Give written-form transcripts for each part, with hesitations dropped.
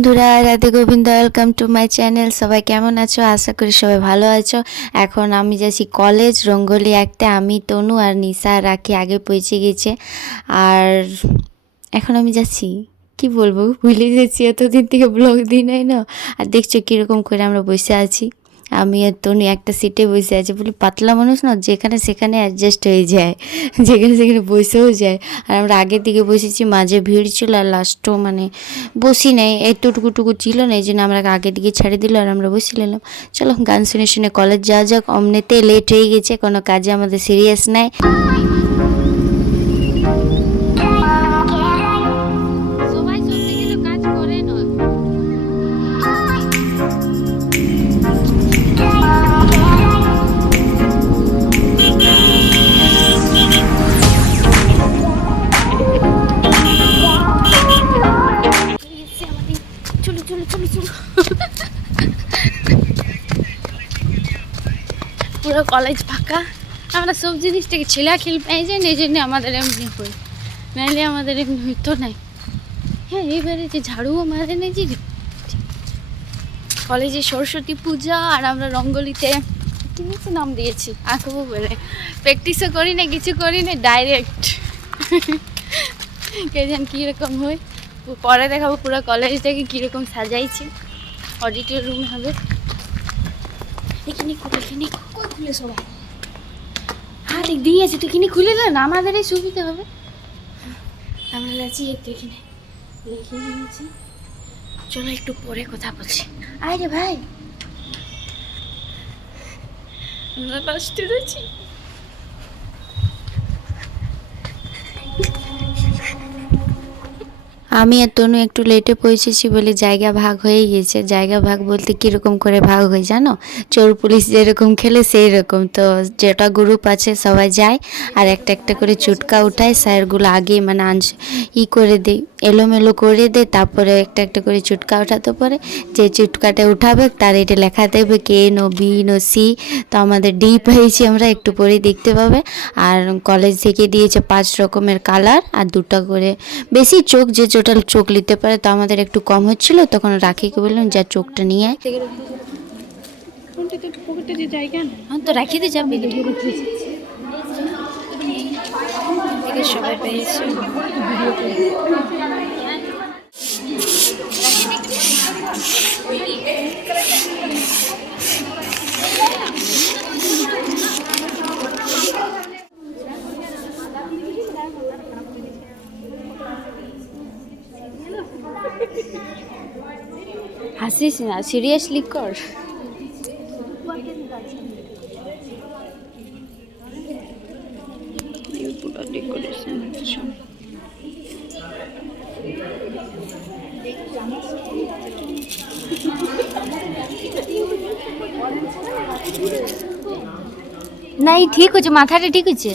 বন্ধুরা, Radhe Govind, welcome to my channel. সবাই কেমন আছো? আশা করি সবাই ভালো আছো। এখন আমি যাচ্ছি কলেজ রঙ্গোলি আঁকতে। আমি, তনু আর নিশা রাখি আগে পৌঁছে গেছে। আর এখন আমি যাচ্ছি, কি বলবো, ভুলে যাচ্ছি, এতদিন থেকে ব্লগ দিই নাই না। আর দেখছো কীরকম করে আমরা বসে আছি। আমি আর তনু একটা সিটে বসে আছি, বলি পাতলা মানুষ না, যেখানে সেখানে অ্যাডজাস্ট হয়ে যায়, যেখানে সেখানে বসেও যায়। আর আমরা আগের দিকে বসেছি, মাঝে ভিড় ছিল, আর লাস্টও মানে বসি নাই, একটুটুকু ছিল না, এই জন্য আমরা আগের দিকে ছেড়ে দিল আর আমরা বসে নিলাম। চলো গান শুনে শুনে কলেজ যাওয়া যাক। অমনিতে লেট হয়ে গেছে, কোনো কাজে আমাদের সিরিয়াস নাই। পুরো কলেজ ফাঁকা। আমরা সব জিনিসটাকে ছেলাখিল পেয়ে যাই, এই জন্য আমাদের এমনি হই, নাহলে আমাদের এমনি হইতো নাই। হ্যাঁ, এবারে যে ঝাড়ুও মারে নেছি। কলেজে সরস্বতী পূজা, আর আমরা রঙ্গোলিতে কি নাম দিয়েছি, আঁকবো বলে। প্র্যাকটিসও করি না, কিছু করি না, ডাইরেক্ট। কে জান কীরকম হয়, পরে দেখাবো পুরো কলেজটাকে কীরকম সাজাইছি। অডিটর রুম হবে এখানে। খুলে সবাই হাত দিয়েছে, তো এখানে খুলে দেন, আমাদেরই সুবিধা হবে। আমরা যাচ্ছি একটু এখানে লিখে নিয়েছি। চলো একটু পরে কথা বলছি। আরে ভাই, আমরা লাস্টে রয়েছি। আমি আর তনু একটু লেটে পৌঁছেছি বলে জায়গা ভাগ হয়ে গেছে। জায়গা ভাগ বলতে কীরকম করে ভাগ হয় জানো? চোর পুলিশ যেরকম খেলে সেই রকম। তো যেটা গ্রুপ আছে সবাই যায় আর একটা একটা করে চুটকা উঠায়। স্যারগুলো আগে মানে করে দেয়, এলোমেলো করে দেয়, তারপরে একটা একটা করে চুটকা উঠাতে পারে। যে চুটকাটা উঠাবে তার এটা লেখা দেবে কে নো বি নো সি। তো আমাদের ডি পেয়েছি আমরা, একটু পরে দেখতে পাবে। আর কলেজ থেকে দিয়েছে 5 রকমের কালার আর 2টা করে বেশি চোখ, যে টোটাল চোখ নিতে পারে। তো আমাদের একটু কম হচ্ছিল, তখন রাখিকে বললাম যা চোখটা নিয়ে আয়। তো রাখি দিয়ে যাবে, সবাই পেয়েছে। হাসিস না, সিরিয়াসলি কর। পুরো ডেকোরেশন নাই, ঠিক হচ্ছে, মাথাটা ঠিক হচ্ছে।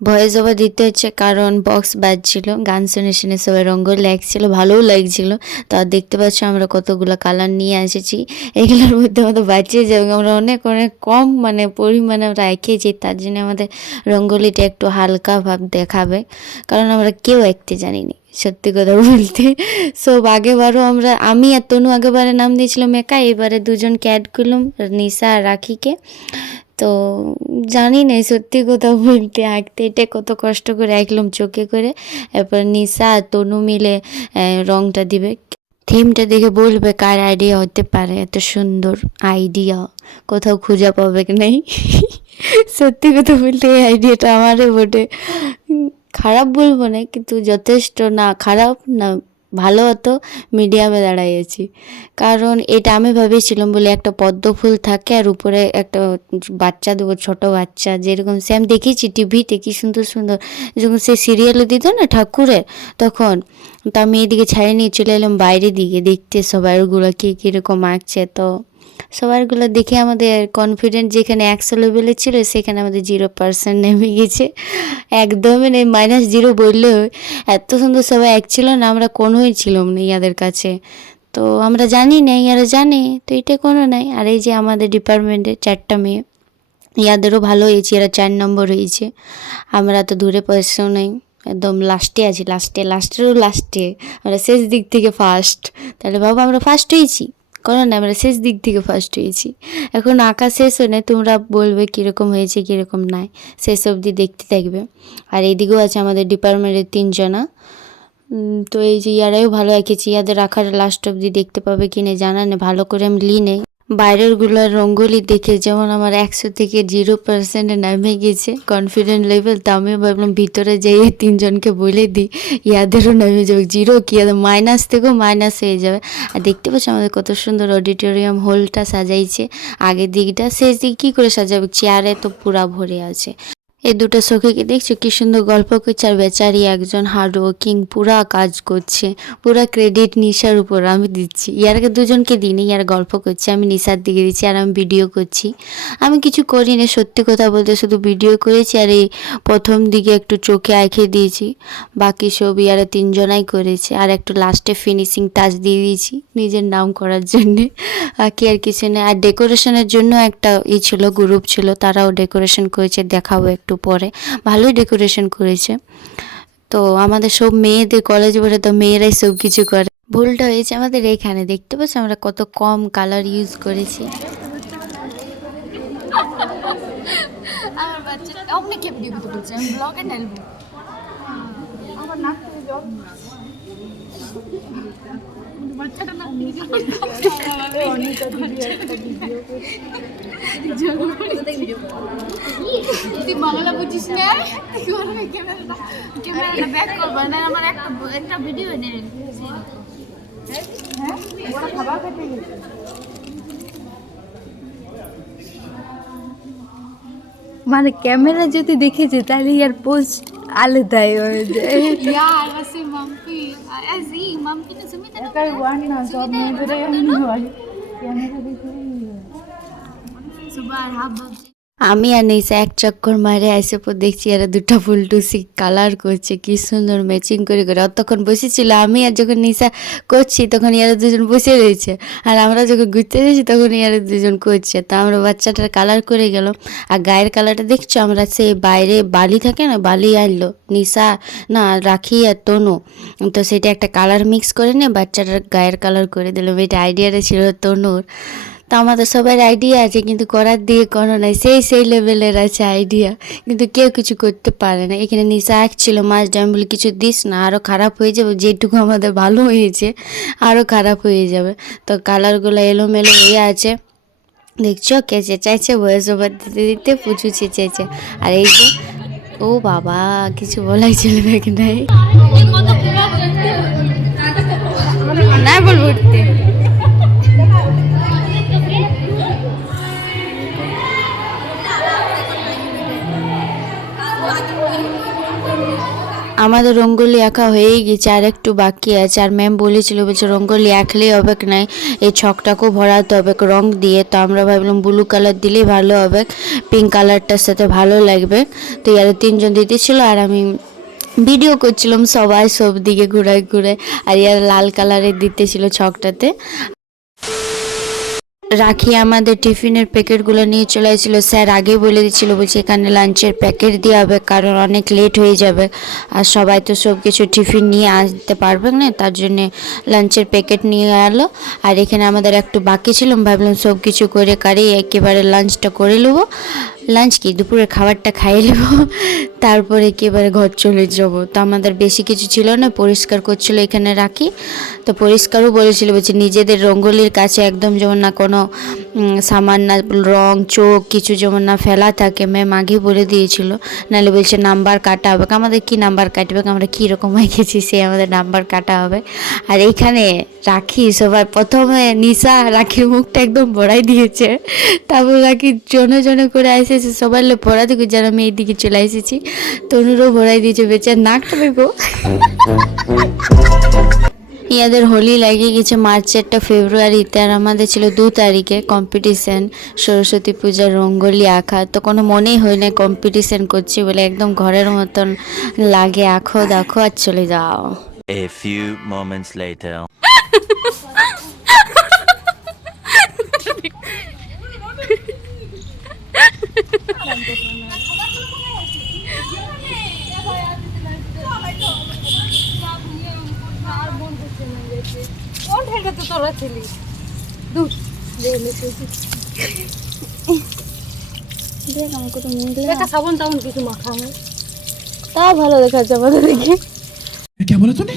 ভয়েস ওভার দিতে হচ্ছে কারণ বক্স বাজছিল, গান শুনে শুনে সবাই রঙ্গোলি লাগছিল, ভালোও লাগছিল। তো আর দেখতে পাচ্ছ আমরা কতগুলো কালার নিয়ে এসেছি। এগুলোর মধ্যে আমাদের বাঁচিয়ে যাবে, আমরা অনেক অনেক কম মানে পরিমাণে আমরা এঁকেছি, তার জন্য আমাদের রঙ্গোলিটা একটু হালকা ভাব দেখাবে, কারণ আমরা কেউ আঁকতে জানি না সত্যি কথা বলতে। সব আগেবারও আমি আর তনু আগেবারে নাম দিয়েছিলাম একা, এবারে দুজনকে অ্যাড করলাম, নিশা আর রাখিকে। তো জানি না সত্যি কথা বলতে আঁকতে এটা কত কষ্ট করে আঁকলাম চোখে করে। এরপর নিশা আর তনু মিলে রংটা দিবে। থিমটা দেখে বলবে কার আইডিয়া হতে পারে, এত সুন্দর আইডিয়া কোথাও খুঁজে পাবে কি নাই। সত্যি কথা বলতে এই আইডিয়াটা আমারও বটে। খারাপ বলবো না, কিন্তু যথেষ্ট না খারাপ না ভালো, হতো মিডিয়ামে দাঁড়াইছি। কারণ এটা আমি ভেবেছিলাম বলে একটা পদ্ম ফুল থাকে আর উপরে একটা বাচ্চা দেবো, ছোটো বাচ্চা, যেরকম সে আমি দেখেছি টিভিতে কি সুন্দর সুন্দর, যখন সে সিরিয়ালে দিত না ঠাকুরের, তখন। তো আমি এদিকে ছাড়িয়ে নিয়ে চলে এলাম বাইরের দিকে দেখতে সবাইগুলো কে কীরকম আঁকছে। তো সবারগুলো দেখে আমাদের কনফিডেন্ট যেখানে 100 লেভেলে ছিল সেখানে আমাদের 0% নেমে গেছে। একদমই নেই, -0 বললেও। এত সুন্দর সবাই এক ছিল না, আমরা কোনোই ছিলাম না ইয়াদের কাছে। তো আমরা জানি না, ইয়ারা জানে, তো এটা কোনো নাই। আর এই যে আমাদের ডিপার্টমেন্টে 4টা মেয়ে, ইয়াদেরও ভালো হয়েছে, এরা 4 নম্বর হয়েছে। আমরা তো দূরে পয়সাও নেই, একদম লাস্টে আছি, লাস্টেরও লাস্টে, আমরা শেষ দিক থেকে ফার্স্ট। তাহলে বাবা আমরা ফার্স্ট হয়েছি, কারণ আমরা শেষ দিক থেকে ফার্স্ট হয়েছি। এখন আঁকা শেষ হয় না, তোমরা বলবে কীরকম হয়েছে কীরকম নাই, শেষ অবধি দেখতে থাকবে। আর এইদিকেও আছে আমাদের ডিপার্টমেন্টের 3 জনা। তো এই যে ইয়ারাও ভালো এঁকেছি, ইয়াদের আঁকার লাস্ট অবধি দেখতে পাবে কি না জানা নেই, ভালো করে আমি লি নেই। বাইরেরগুলোর রঙ্গোলি দেখে যেমন আমার 100 থেকে 0% নামে গেছে কনফিডেন্ট লেভেল, তা আমিও ভাবলাম ভিতরে যাই 3 জনকে বলে দিই, ইয়াদেরও নেমে যাবে জিরো, কি মাইনাস থেকেও মাইনাস হয়ে যাবে। আর দেখতে পাচ্ছ আমাদের কত সুন্দর অডিটোরিয়াম হলটা সাজাইছে, আগের দিকটা, শেষ দিক কী করে সাজাবে, চেয়ারে তো পুরা ভরে আছে। এই দুটো সখীকে দেখছো কি সুন্দর গল্প করছে, আর বেচারি একজন হার্ড ওয়ার্কিং পুরা কাজ করছে, পুরা ক্রেডিট নিশার উপর আমি দিচ্ছি, ইয়ারকে দুজনকে দিইনি, ইয়ার গল্প করছে, আমি নিশার দিকে দিচ্ছি, আর আমি ভিডিও করছি। আমি কিছু করিনি, সত্যি কথা বলতে শুধু ভিডিও করেছি, আর এই প্রথম দিকে একটু চোখে আঁকে দিয়েছি, বাকি সব ইয়ারা 3 জনাই করেছে, আর একটু লাস্টে ফিনিশিং টাচ দিয়ে দিয়েছি নিজের নাম করার জন্যে, বাকি আর কিছু নেই। আর ডেকোরেশনের জন্য একটা ছিল, গ্রুপ ছিল, তারাও ডেকোরেশন করেছে, দেখাবো একটু পরে, ভালোই ডেকোরেশন করেছে। তো আমাদের সব মেয়েদের কলেজ বলে তো মেয়েরাই সব কিছু করে, ভুলটা হয়েছে আমাদের এখানে। দেখতে পাচ্ছ আমরা কত কম কালার ইউজ করেছি। আমার বাচ্চা অনেক ভিডিও করতে বলছে, আমি ব্লগে ঢালবো। আমার নাক বাচ্চাটা না তুই বাংলা বুঝিস না, ক্যামেরাটা ব্যাক করবো না, আমার একটা ভিডিও এনে মানে ক্যামেরা যদি দেখেছে তাহলে ইয়ার পোস্ট আলাদাই হয়ে যায়। यार वैसे मम्मी ऐसी मम्मी ने सुमित ने একাই ওয়ান না, সব মেয়েদেরই এমনি হয়, ক্যামেরা দেখেই सुबह हाफ আমি আর নিসা এক চক্কর মারে এসে পর দেখছি এরা দুটো ফুলটুসি কালার করছে, কি সুন্দর ম্যাচিং করে করে। অতক্ষণ বসেছিল আমি, আর যখন নিসা করছি তখন এরা দুজন বসে রয়েছে, আর আমরা যখন ঘুরতে যাচ্ছি তখন এরা দুজন করছে। তা আমরা বাচ্চাটার কালার করে গেল। আর গায়ের কালারটা দেখছো, আমরা সেই বাইরে বালি থাকে না, বালি আনলো নিসা না রাখি আর তনু, তো সেটা একটা কালার মিক্স করে নিয়ে বাচ্চাটার গায়ের কালার করে দিলাম। এটা আইডিয়াটা ছিল তনুর। তো আমাদের সবার আইডিয়া আছে, কিন্তু করার দিয়ে কোনো নাই, সেই লেভেলের আছে আইডিয়া, কিন্তু কেউ কিছু করতে পারে না। এখানে নিশা এক ছিল, মাছ ডাম বলে কিছু দিস না, আরও খারাপ হয়ে যাবে, যেটুকু আমাদের ভালো হয়েছে আরও খারাপ হয়ে যাবে। তো কালারগুলো এলোমেলো হয়ে আছে, দেখছো কে চেঁচাইছে, বয়স ওভার দিতে দিতে প্রচুর চেঁচাইছে। আর এই যে ও বাবা, কিছু বলাই চলবে কি নাই, না বলবো উঠতে। আমাদের রঙ্গোলি আঁকা হয়েই গেছে, আর একটু বাকি আছে। আর ম্যাম বলেছিল, বলছে রঙ্গোলি আঁকলেই হবে নাই, এই ছকটাকেও ভরাতে হবে রং দিয়ে। তো আমরা ভাবলাম ব্লু কালার দিলেই ভালো হবে, পিঙ্ক কালারটার সাথে ভালো লাগবে। তো আরও 3 জন দিতেছিল, আর আমি ভিডিও করছিলাম সবাই সব দিকে ঘুরায় ঘুরে, আর ইয়ার লাল কালারের দিতেছিল ছকটাতে। রাখি আমাদের টিফিনের প্যাকেটগুলো নিয়ে চলে আসছিল, স্যার আগে বলে দিচ্ছিল, বলছে এখানে লাঞ্চের প্যাকেট দেওয়া হবে, কারণ অনেক লেট হয়ে যাবে, আর সবাই তো সব কিছু টিফিন নিয়ে আসতে পারবে না, তার জন্যে লাঞ্চের প্যাকেট নিয়ে এলো। আর এখানে আমাদের একটু বাকি ছিল, ভাবলাম সব কিছু করে কারিয়ে একেবারে লাঞ্চটা করে নেবো, লাঞ্চ কি দুপুরের খাবারটা খাইয়ে নেবো, তারপরে একেবারে ঘর চলে যাব। তো আমাদের বেশি কিছু ছিল না, পরিষ্কার করছিল এখানে রাখি, তো পরিষ্কারও বলেছিল, বলছে নিজেদের রঙ্গোলির কাছে একদম যেমন না কোনো সামান্য রং চোখ কিছু যেমন না ফেলা থাকে, ম্যাম আগে বলে দিয়েছিল, নাহলে বলছে নাম্বার কাটা হবে। আমাদের কি নাম্বার কাটবে, আমরা কীরকম এঁকেছি সে আমাদের নাম্বার কাটা হবে। আর এইখানে রাখি সবাই প্রথমে নিশা রাখির মুখটা একদম বড়াই দিয়েছে, তারপর রাখি জনে জনে করে এসেছে, সবার লোক পড়া দেখো যারা আমি এইদিকে চলে এসেছি, তনুরও ভরাই দিয়েছে, বেচার নাকটা দেখো। ইয়াদের হোলি লাগিয়ে গেছে মার্চেরটা ফেব্রুয়ারিতে, আর আমাদের ছিল 2 তারিখে কম্পিটিশান সরস্বতী পূজার রঙ্গোলি আঁকা। তো কোনো মনেই হয় না কম্পিটিশান করছি বলে, একদম ঘরের মতন লাগে, আঁকো দেখো আর চলে যাও। A few moments later. তোরা ছিলি দুধ দেখ আমার কত মিলে একটা সাবান টাউন কিছু মাখা হয় তাও ভালো দেখাচ্ছে আমাদের দেখে। क्या बोला तूने?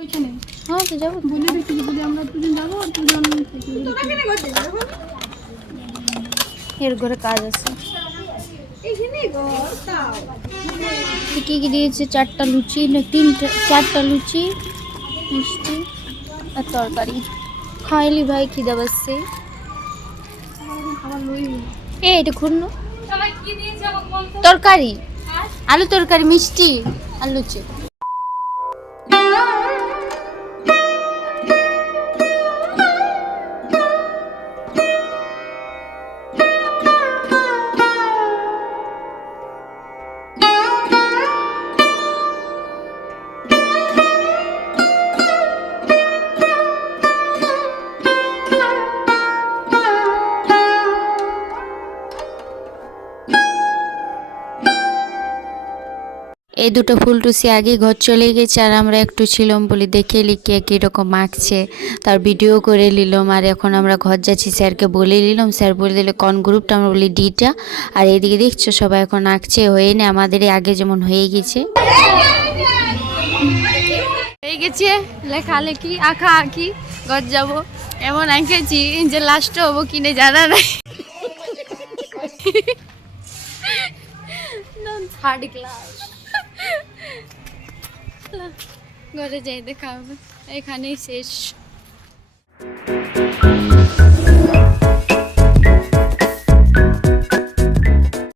ওইখানে হ্যাঁ তো যাবো। বলে দেখি বলে আমরা দুজন যাবো দুজন এর ঘরে কাজ আছে। এইখানে গো তাও কি কি দিয়েছে? 4টা লুচি না 4টা লুচি, মিষ্টি আর তরকারি। খাইলি ভাই, খিদা পাচ্ছে। খাবার লই এটা খুলনো সবাই কি দিয়েছে আমাকে বলতো তরকারি, আলু তরকারি, মিষ্টি আর লুচি। এই দুটো ফুলটুসি আগে ঘর চলে গেছে আর আমরা একটু ছিলাম বলে দেখে লিখে কীরকম আঁকছে, তার ভিডিও করে নিলাম। আর এখন আমরা ঘর যাচ্ছি, স্যারকে বলে নিলাম, স্যার বলে দিলে কোন গ্রুপটা, আমরা বলি ডিটা। আর এইদিকে দেখছো সবাই এখন আঁকছে, হয়ে না আমাদের আগে যেমন হয়ে গেছে। হয়ে গেছে লেখালেখি আঁকা আঁকি ঘর যাবো এমন আঁকেছি যে লাস্ট হবো কিনে জানা নাই। থার্ড ক্লাস ঘরে যাই দেখা হবে, এখানেই শেষ।